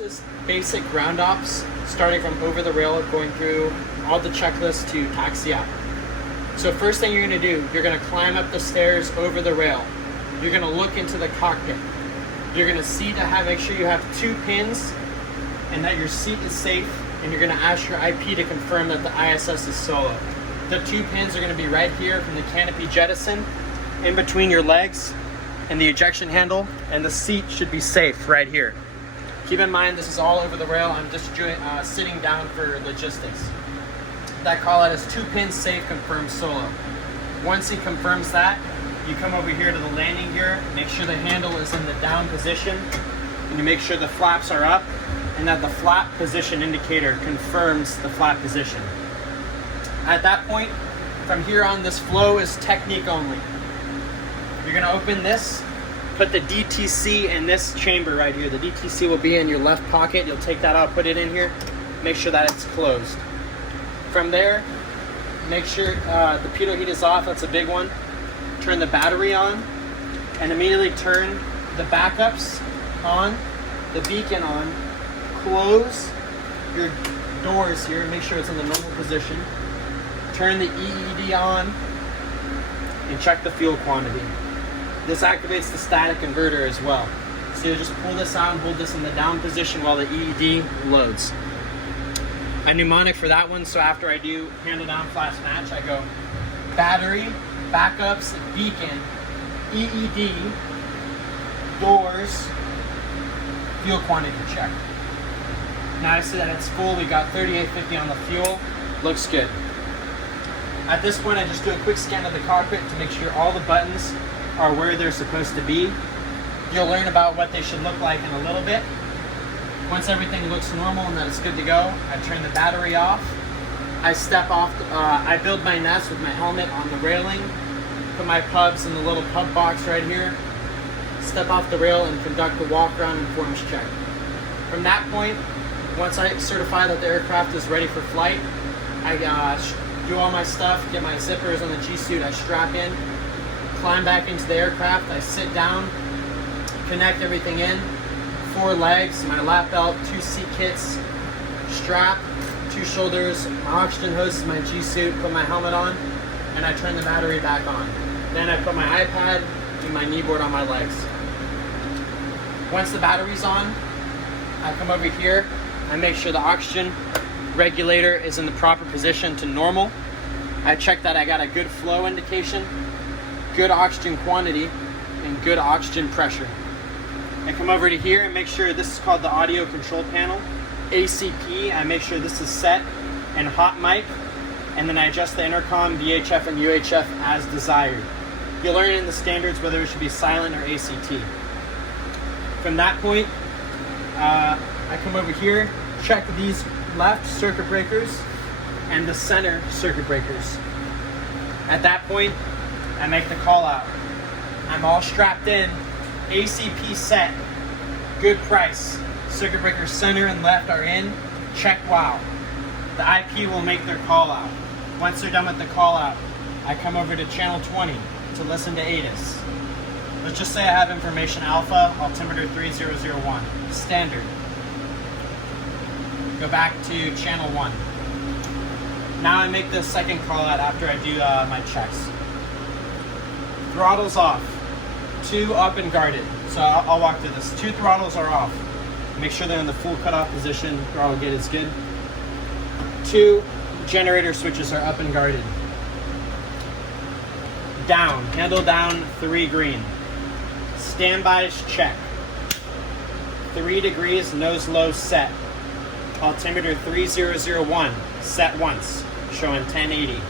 This is basic ground ops, starting from over the rail, going through all the checklists to taxi out. So first thing you're going to do, you're going to climb up the stairs over the rail. You're going to look into the cockpit. You're going to see to make sure you have 2 pins and that your seat is safe, and you're going to ask your IP to confirm that the ISS is solo. The 2 pins are going to be right here from the canopy jettison, in between your legs and the ejection handle, and the seat should be safe right here. Keep in mind, this is all over the rail. I'm just sitting down for logistics. That call out is 2 pins safe, confirmed solo. Once he confirms that, you come over here to the landing gear, make sure the handle is in the down position, and you make sure the flaps are up, and that the flap position indicator confirms the flap position. At that point, from here on, this flow is technique only. You're gonna open this, put the DTC in this chamber right here. The DTC will be in your left pocket. You'll take that out, put it in here, make sure that it's closed. From there, make sure the pitot heat is off, that's a big one. Turn the battery on, and immediately turn the backups on, the beacon on, close your doors here, make sure it's in the normal position. Turn the EED on, and check the fuel quantity. This activates the static converter as well. So you'll just pull this out and hold this in the down position while the EED loads. A mnemonic for that one, so after I do handle down flash match, I go battery, backups, beacon, EED, doors, fuel quantity check. Now I see that it's full, we got 3850 on the fuel, looks good. At this point, I just do a quick scan of the cockpit to make sure all the buttons are where they're supposed to be. You'll learn about what they should look like in a little bit. Once everything looks normal and that it's good to go, I turn the battery off. I step off, I build my nest with my helmet on the railing, put my pubs in the little pub box right here, step off the rail and conduct the walk around and forms check. From that point, once I certify that the aircraft is ready for flight, I do all my stuff, get my zippers on the G-suit, I strap in, climb back into the aircraft, I sit down, connect everything in, 4 legs, my lap belt, 2 seat kits, strap, 2 shoulders, my oxygen hose, my G-suit, put my helmet on, and I turn the battery back on. Then I put my iPad and my kneeboard on my legs. Once the battery's on, I come over here, I make sure the oxygen regulator is in the proper position to normal. I check that I got a good flow indication, good oxygen quantity, and good oxygen pressure. I come over to here and make sure this is called the audio control panel, ACP. I make sure this is set and hot mic, and then I adjust the intercom, VHF, and UHF as desired. You'll learn in the standards whether it should be silent or ACT. From that point, I come over here, check these left circuit breakers and the center circuit breakers. At that point, I make the call out. I'm all strapped in, ACP set, good price. Circuit breaker center and left are in, check wow. The IP will make their call out. Once they're done with the call out, I come over to channel 20 to listen to ATIS. Let's just say I have information alpha, altimeter 3001, standard. Go back to channel 1. Now I make the second call out after I do my checks. Throttles off, 2 up and guarded. So I'll walk through this. 2 throttles are off. Make sure they're in the full cutoff position, throttle gate is good. 2 generator switches are up and guarded. Down, handle down, 3 green. Standbys check. 3 degrees, nose low set. Altimeter 3001, set once, showing 1080.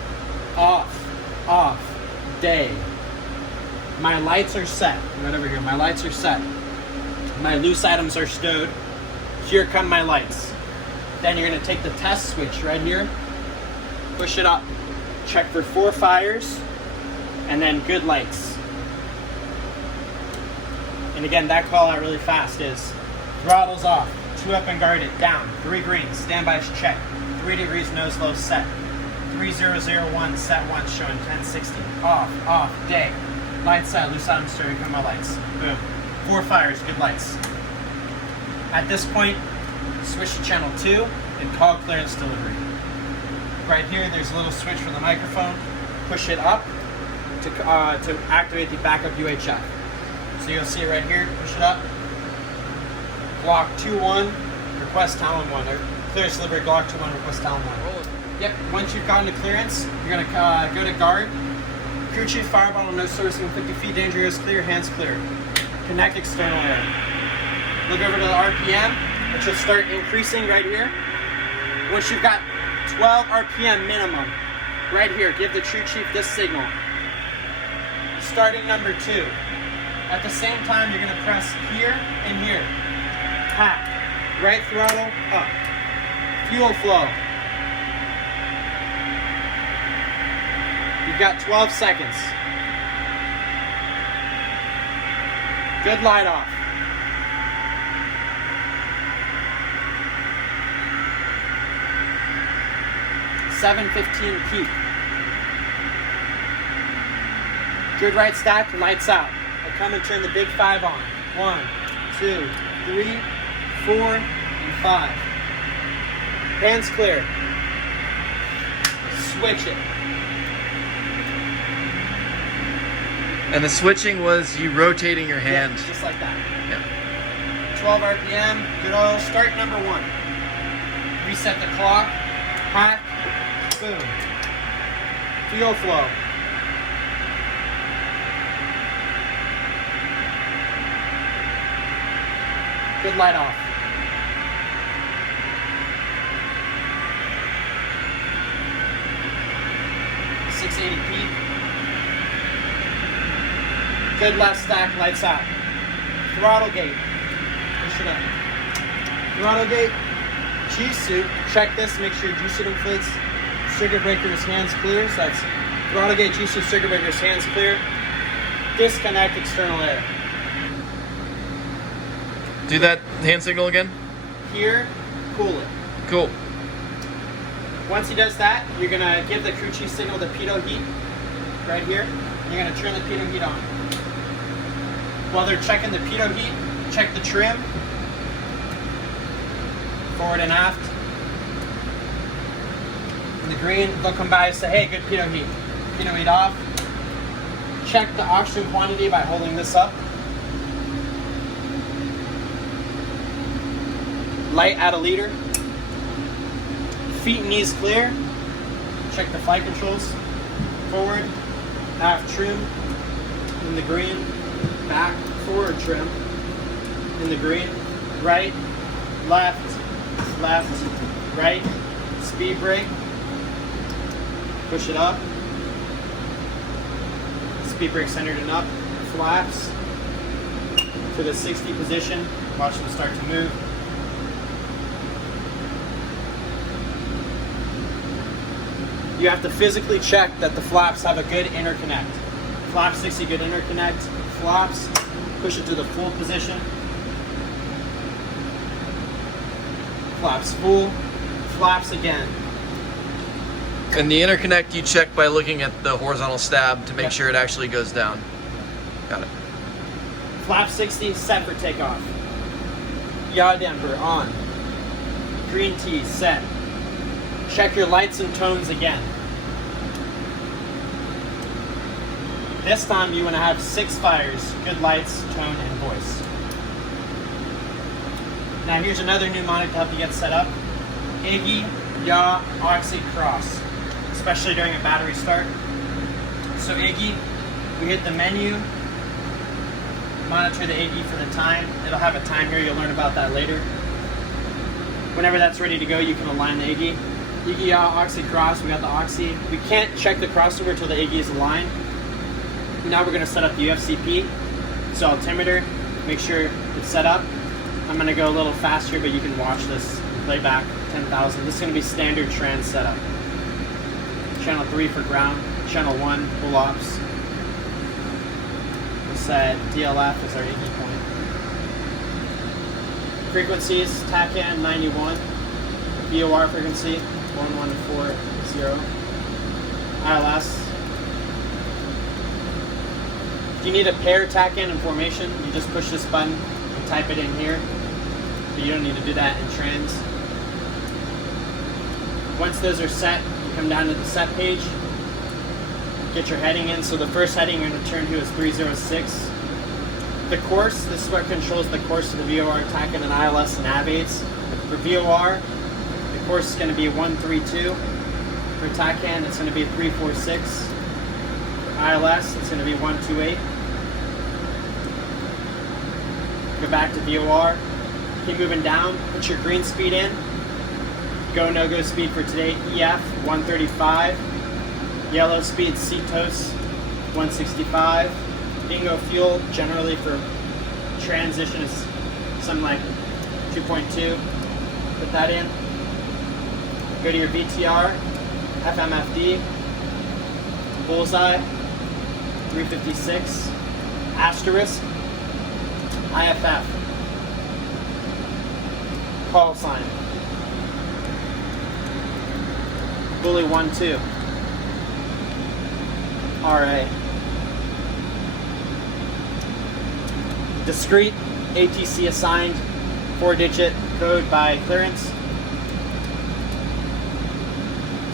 Off, day. My lights are set, right over here, my lights are set. My loose items are stowed. Here come my lights. Then you're gonna take the test switch right here, push it up, check for 4 fires, and then good lights. And again, that call out really fast is throttles off, 2 up and guarded, down, 3 green, standbys check, 3 degrees nose low set, 3001 set once showing 1060, off, day, lights out, loose items stowed, come my lights, boom. 4 fires, good lights. At this point, switch to channel 2 and call clearance delivery. Right here, there's a little switch for the microphone. Push it up to activate the backup UHF. So you'll see it right here. Push it up. Glock 2-1, request Talon 1. Or clearance delivery, Glock 2-1, request Talon 1. Yep, once you've gotten to clearance, you're going to go to guard. Crew chief, fire bottle, no sourcing, 50 feet, danger is clear, hands clear. Connect external air. Look over to the RPM, which will start increasing right here. Once you've got 12 RPM minimum, right here, give the crew chief this signal. Starting number 2. At the same time, you're going to press here and here. Hack. Right throttle up. Fuel flow. You've got 12 seconds. Good light off. $7.15 peak. Good right stack, lights out. I come and turn the big 5 on. 1, 2, 3, 4, and 5. Hands clear. Switch it. And the switching was you rotating your hand. Yeah, just like that. Yeah. 12 RPM, good oil. Start number 1. Reset the clock. Hack. Boom. Fuel flow. Good light off. $680 peak. Good left stack, lights out. Throttle gate. Push it up. Throttle gate. G-suit. Check this, make sure your G-suit inflates. Circuit breakers, hands clear. So that's throttle gate, G-suit, circuit breakers, hands clear. Disconnect external air. Do that hand signal again. Here, cool it. Cool. Once he does that, you're gonna give the crew chief signal the pitot heat right here. You're gonna turn the pitot heat on. While they're checking the pitot heat, check the trim, forward and aft. In the green, they'll come by and say, hey, good pitot heat. Pitot heat off. Check the oxygen quantity by holding this up. Light at 1 liter. Feet and knees clear. Check the flight controls. Forward, aft trim, in the green. Back, forward trim, in the green. Right, left, right. Speed brake. Push it up. Speed brake centered and up. Flaps to the 60 position. Watch them start to move. You have to physically check that the flaps have a good interconnect. Flap 60, good interconnect. Flaps, push it to the full position. Flaps full, flaps again. And the interconnect you check by looking at the horizontal stab to make sure it actually goes down. Got it. Flap 60, set for takeoff. Yaw damper on. Green tea, set. Check your lights and tones again. This time you want to have 6 fires, good lights, tone, and voice. Now here's another mnemonic to help you get set up. Iggy, yaw, oxy, cross, especially during a battery start. So Iggy, we hit the menu, monitor the Iggy for the time. It'll have a time here, you'll learn about that later. Whenever that's ready to go, you can align the Iggy. Iggy, yaw, oxy, cross, we got the oxy. We can't check the crossover until the Iggy is aligned. Now we're going to set up the UFCP. So altimeter, make sure it's set up. I'm going to go a little faster, but you can watch this playback 10,000. This is going to be standard trans setup. Channel 3 for ground, channel 1 full ops. We'll set DLF as our Iggy point. Frequencies, TACAN 91, BOR frequency 1140. ILS. If you need a pair TACAN and formation, you just push this button and type it in here. so you don't need to do that in trans. Once those are set, you come down to the set page, get your heading in. So the first heading you're going to turn to is 306. The course, this is what controls the course of the VOR TACAN and ILS nav aids. For VOR, the course is going to be 132. For TACAN, it's going to be 346. For ILS, it's going to be 128. Go back to VOR. Keep moving down. Put your green speed in. Go no-go speed for today, EF 135. Yellow speed, CTOS 165. Bingo fuel, generally for transition, is something like 2.2. Put that in. Go to your VTR, FMFD, bullseye, 356, asterisk, IFF, call sign, bully 1-2, RA. Discrete, ATC assigned, 4-digit code by clearance.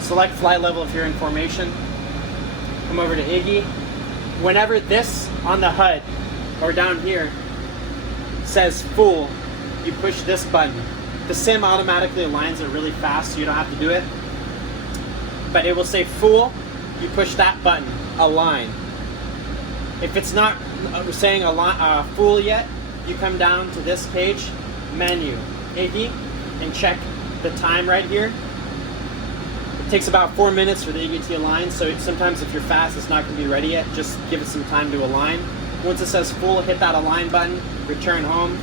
Select flight level if you're in formation. Come over to IGI. Whenever this on the HUD or down here says full, you push this button. The sim automatically aligns it really fast, so you don't have to do it. But it will say full, you push that button, align. If it's not saying full yet, you come down to this page, menu, IGI, and check the time right here. It takes about 4 minutes for the IGI to align, so sometimes if you're fast, it's not going to be ready yet. Just give it some time to align. Once it says full, hit that align button, return home.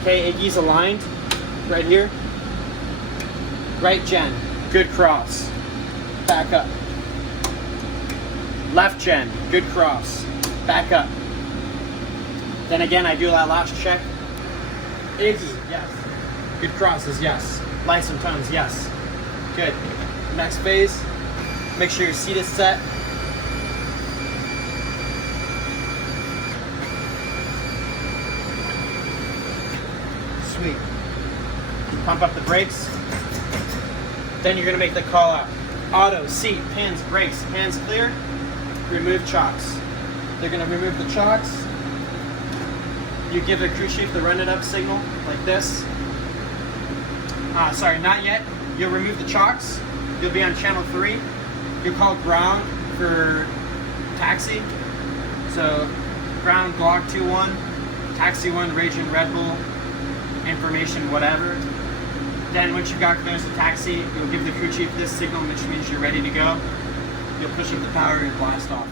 Okay, IGI's aligned right here. Right gen, good cross. Back up. Left gen, good cross. Back up. Then again, I do that last check. IGI, yes. Good crosses, yes. Lights and tones, yes. Good. Next phase, make sure your seat is set. Sweet. Pump up the brakes. Then you're gonna make the call out. Auto, seat, pins, brakes, hands clear. Remove chocks. They're gonna remove the chocks. You give the crew chief the run it up signal, like this. Sorry, not yet. You'll remove the chocks. You'll be on channel 3. You'll call ground for taxi. So ground Glock 2-1, taxi 1, Raging Red Bull, information, whatever. Then once you've got clearance to taxi, you'll give the crew chief this signal, which means you're ready to go. You'll push up the power and blast off.